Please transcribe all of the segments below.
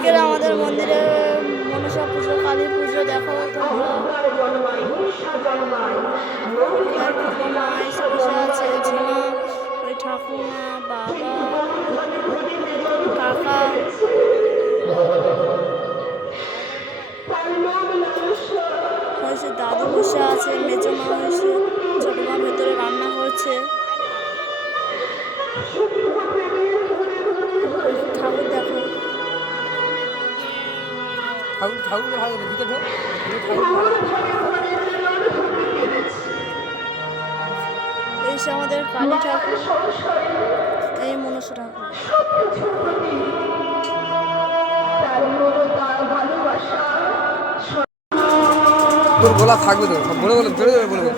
আজকের আমাদের মন্দিরে মনসা পুজো, কালী পুজো দেখো তোমরা। মাইস বসে আছে, ঝিমা, ওই ঠাকুমা, বাবা, কাকা, হয়েছে দাদু বসে আছে, মেজো মা হয়েছে, ছোট মা ভেতরে রান্না করছে। ঠাকুর দেখো, এই সে আমাদের কালী ঠাকুর, এই মনসা ঠাকুর।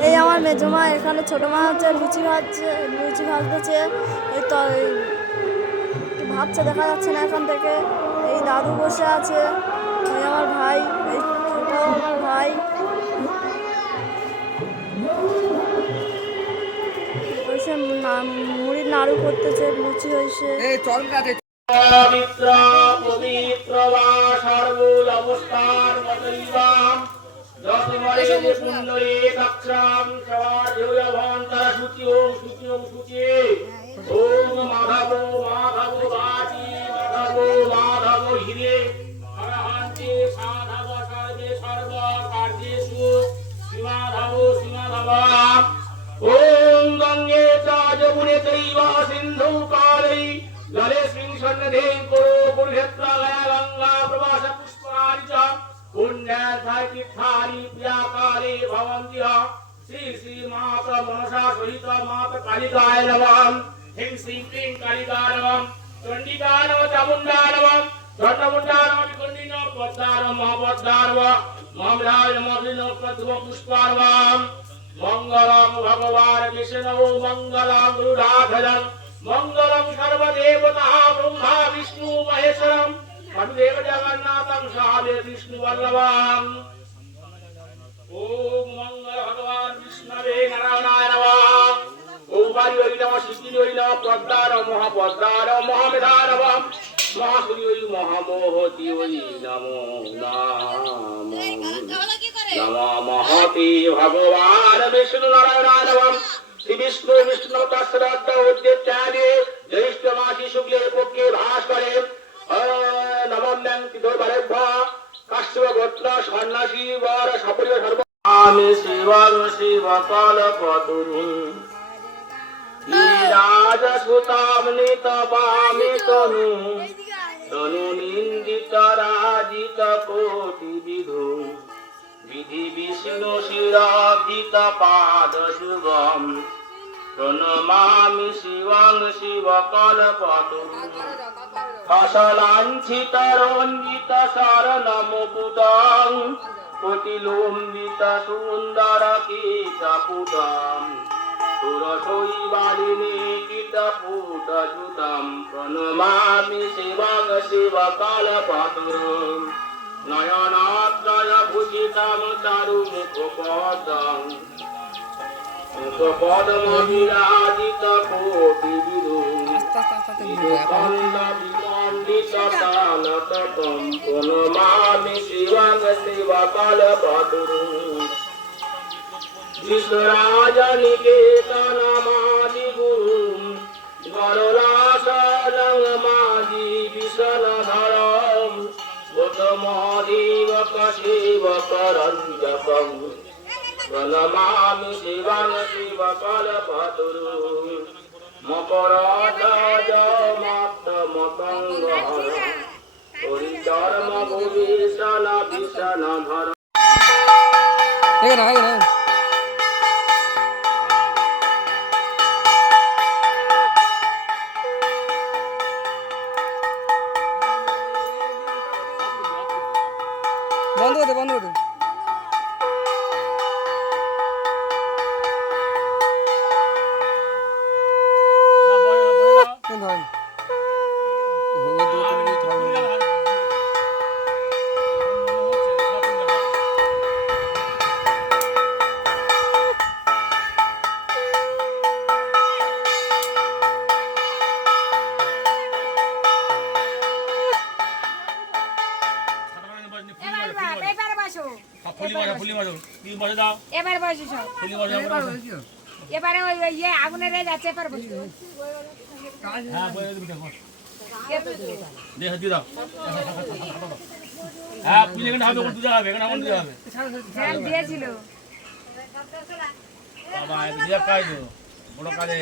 এই আমার মেজমা, এখানে ছোট মা হচ্ছে লুচি ভাজতেছে, ওই তো ভাবছে দেখা যাচ্ছে না এখান থেকে। এই দাদু বসে আছে, ওই আমার ভাই, এটাও আমার ভাই। ওইসে মুড়ির নাড়ু করতেছে, লুচি হয়েছে। পবিত্র পবিত্র বা সর্বল অবস্থার মতৈবাম যতমরে যে পুণ্ডরে কাক্ষরাম সবার দেহভন্তর শুচি ওম শুচি ওম শুচি ওম মাধব মাধব বাজি মাধব মাধব হিরে হরহান্তে সাধব সর্বে সর্ব কার্যেষু শ্রীমাধব শ্রীমাধব ওম গঙ্গে চ যমুনে চৈব সিন্ধু কালে জলে সন্নিধে করো পুরুষেত্রালয়া গঙ্গা প্রবাস পুষ্পরাণি চ পুণ্যার্থায় তীর্থানি প্রিয়াকালে ভবন্তি শ্রী শ্রী মাতা মনসা সহিত মাতা কালিকায় নমঃ হিং শ্রীং ক্লীং কালিকায় নমঃ চণ্ডিকা নমঃ চামুণ্ডা নমঃ চণ্ডমুণ্ডা নমঃ বিকুণ্ডিনী নমঃ পদ্মা নমঃ মহাপদ্মা নমঃ মহামৃধায় নমঃ পদ্ম পুষ্পা নমঃ মঙ্গলং ভগবান বিষ্ণু মঙ্গলং গুরুরাধনং মঙ্গলং সর্বদেবতা ব্রহ্মা বিষ্ণু মহেশ্বরম বসুদেব জগন্নাথং সহাদেব বিষ্ণু বল্লভম ওম মঙ্গল ভগবান বিষ্ণবে নারায়ণায় নমঃ ওম বারি ওই নমঃ সিদ্ধি ওই নমঃ পদ্মা নমঃ মহাপদ্মা নমঃ মহামেধা নমঃ মহাসুরি ওই মহামোহতি ওই নমো নমঃ মহতি ভগবান বিষ্ণু নারায়ণায় নমঃ শ্রী বিষ্ণু বিষ্ণু তৎসরত্ত উদ্যেত্যাদি জ্যৈষ্ঠ মাসি শুক্লের পক্ষে ভাস করে নবম্যাং তিথোর্বারেভ্য কাশ্যপ গোত্র সন্ন্যাসী বর সপরিয় সর্ব আমি শিবং শিবকল্পতরু রাজসুতাম নিতপামি তনু তনু নিন্দিত রাজিত কোটি বিধু বিধি বিষ্ণু শিরাধিত পাদ শুভম প্রণমামি শিবং শিবকল্পতরু ফসলাঞ্ছিত রঞ্জিত শরণমুকুটং কোটিলম্বিত সুন্দর কীটপুটং সুরশৈবালিনী কীটপুটযুতং প্রণমামি শিবং শিবকল্পতরু নয়নাত্রয় ভূষিতং চারুমুখপদং মুখপদ্ম বিরাজিত কোটি বিধু খণ্ড বিমণ্ডিত তালতটং প্রণমামি শিবং শিবকল্পতরু বিশ্বরাজনিকেতনমাদি গুরুং গররাসনং মাজি বিশনধরং গৌতমদেবক সেবকরঞ্জকং প্রণমামি শিবং শিবকল্পতরু মকরধ্বজ মতঙ্গ হরিধর্ম ভূষণ ভীষণধর বন্ধ করে বন্ধ করে ফুলি মারো কি বসে দাও এবার বসে সব ফুলি বসে দাও এবারে ওই ওই ইয়ে আগুনের রে যাচ্ছে এবার বসে হ্যাঁ বসে দিবি দেখো দি দাও হ্যাঁ পুজো কেন হবে কোন পূজা হবে কেন কোন পূজা হবে ধ্যান দিয়েছিল বাবা এই পূজা কাজ বড় কাজে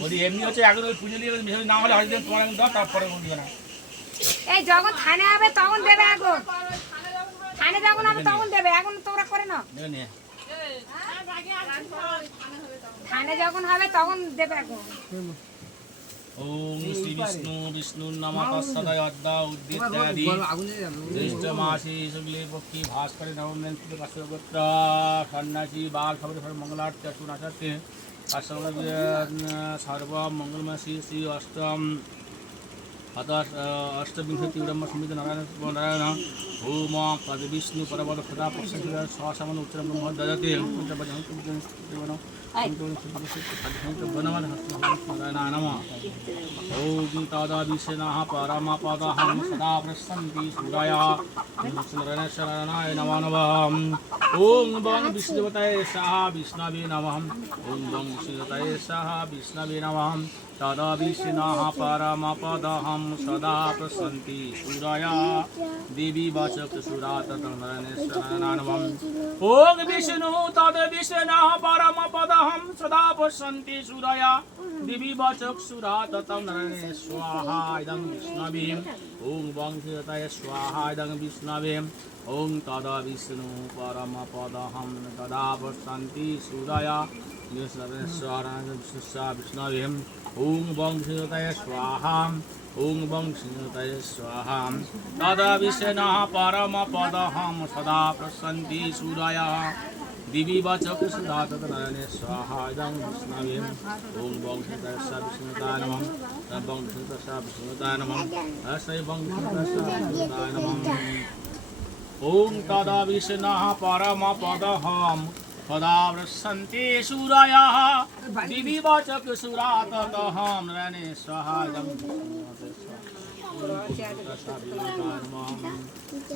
বলি এমনি হচ্ছে এখন ওই পুজো নিয়ে মিশন না হলে হয়তো তোমার দাও তারপরে কোন দিও না এই যখন থানে হবে তখন দেবে এখন থানে যখন হবে তখন দেবে এখন তোমরা করে নাও দেখো নিয়ে থানে যখন হবে তখন দেবে এখন ওম শ্রী বিষ্ণু বিষ্ণুর নাম তৎসদা অদ্যা উদ্দিত্যাদি জ্যৈষ্ঠ মাসে শুক্লে পক্ষী ভাস্করে নবমেন পুজো পার্শ্বগোত্র সন্ন্যাসী বাল খবর মঙ্গলার্থ সুনাচার্যে সর্ব মঙ্গলময় শ্রী অষ্টম অষ্টবিংশতি ব্রহ্ম সমিত নারায়ণ ওম পদ বিষ্ণু পরবদ সদা পক্ষ সহসামন উচ্চর ব্রহ্ম দজতে ओम तादा विष्णुः परमपदहं सदा प्रसन्ति सूराय शरणाय नमो नमः ओम बं विष्णुवताय स्वाहा विष्णवे नमः ओम बं विष्णुवताय स्वाहा विष्णवे नमः तदा विष्णुः परमपदहं सदा प्रसन्ति सूराय देवी वाचक सुरा शरणाय नमः ओम विष्णु तद विष्णुः परमपदहं सदा प्रसन्ति सूराय देवी वाचक सुरा ततं नारायण स्वाहा इदं विष्णवे ओम वंशताय स्वाहा इदं विष्णवे ओम तदा विष्णु परमपदहं तदा प्रसन्ति सूराय विष्णवे ओम वंशताय स्वाहा ओम वंशताय स्वाहा तदा विष्णु परमपदहं सदा प्रसन्ति सूराय दिवी वाचक सुधा तत्नारायण स्वाहा इदं विष्णवे ओम वंशताय विष्णुताय नमः वंशताय विष्णुताय नमः अस्य वंशताय विष्णुताय नमः ओम तदा विष्णुः परमपदहं सदा प्रसन्ति सूरायः दिवी वाचक सुरा तदहं नारायण स्वाहा इदं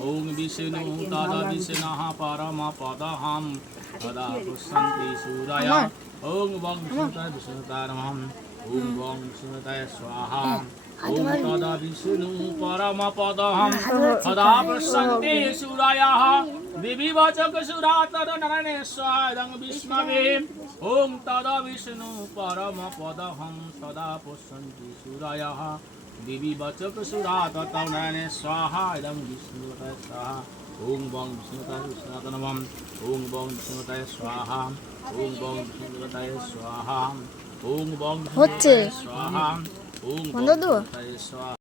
ओम विष्णु तदा विष्णुः परमपदहं सदा प्रसन्ति सूराय ओम वं विष्णुताय नमः ओम वं विष्णुताय स्वाहा ओम तदा विष्णु परमपदहं सदा प्रसन्ति सूरायः देवी वाचक सुरा तदनारायण स्वाहा इदं विष्णवे ओम तदा विष्णु परमपदहं सदा प्रसन्ति सूरायः देवी वाचक सुरा तदनारायण स्वाहा इदं विष्णुवताय स्वाहा ओम वं विष्णुताय विष्णुताय नमः ओम वं विष्णुताय स्वाहा ओम वं विष्णुताय स्वाहा ओम वं विष्णुताय स्वाहा ओम वं विष्णुताय स्वाहा